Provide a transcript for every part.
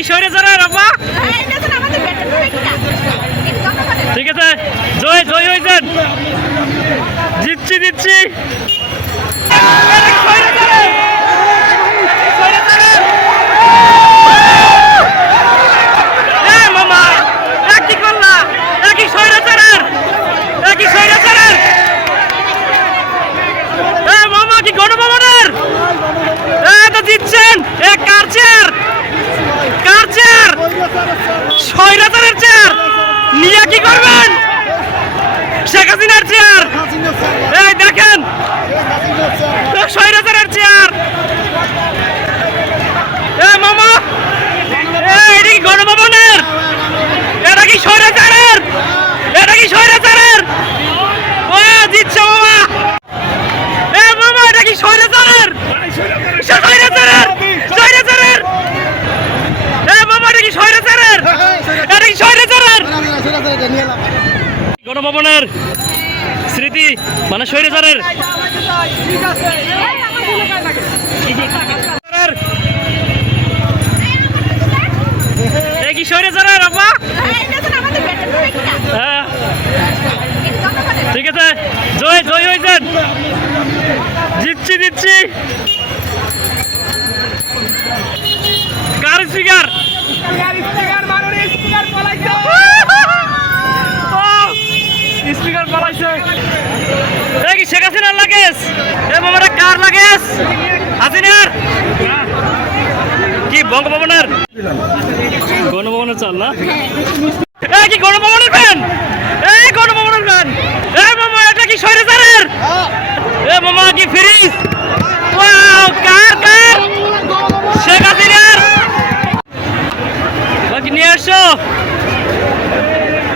কি সরে যারা রাপা ঠিক আছে জয় জয় হয়েছেন জিতছি দিচ্ছি মামা একই করলা একই স্বৈরাচারের একই স্বৈরাচারের মামা কি গণভবনের তো জিতছেন কার চেয়ার স্বৈরাচারের চেয়ার নিয়ে কি করবেন শেখ হাসিনার চেয়ার এই দেখেন স্বৈরাচারের চেয়ার মামা এটা কি গণভবনের এটা কি স্বৈরাচারের ও জিতছে মামা মামা এটা কি স্বৈরাচারের মামা এটা কি স্বৈরাচারের গণভবনের স্মৃতি মানে স্বৈরাচারের কি স্বৈরাচারের আপা ঠিক আছে জয় জয় হয়েছেন জিতছি দিচ্ছি কার স্পিকার স্পিকার পালাইছে কি শেখ হাসিনার লাগেজ মামারা কার লাগেজ হাসিনার কি বঙ্গভবনের গণভবনের চাল না কি গণভবনের ফ্যান গণভবনের ফ্যান মামা এটা কি স্বৈরাচারের মামা কি ফ্রিজ কার শেখ হাসিনার কি নিয়ে আসছো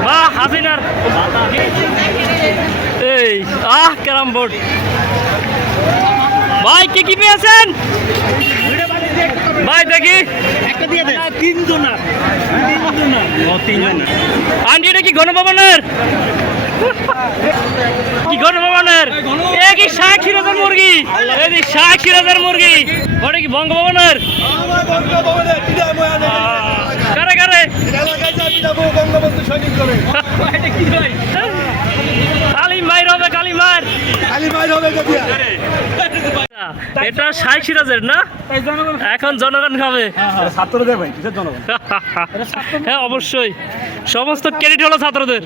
বা হাসিনার এই ক্যারাম বোর্ড ভাই কি পেয়েছেন ভাই দেখি আন্টি এটা কি গণভবনের কি শাহ সিরাজের মুরগি ওটা কি বঙ্গভবনের কারে এটা শাহ সিরাজের না এখন জনগণ খাবে হ্যাঁ অবশ্যই সমস্ত ক্রেডিট হলো ছাত্রদের।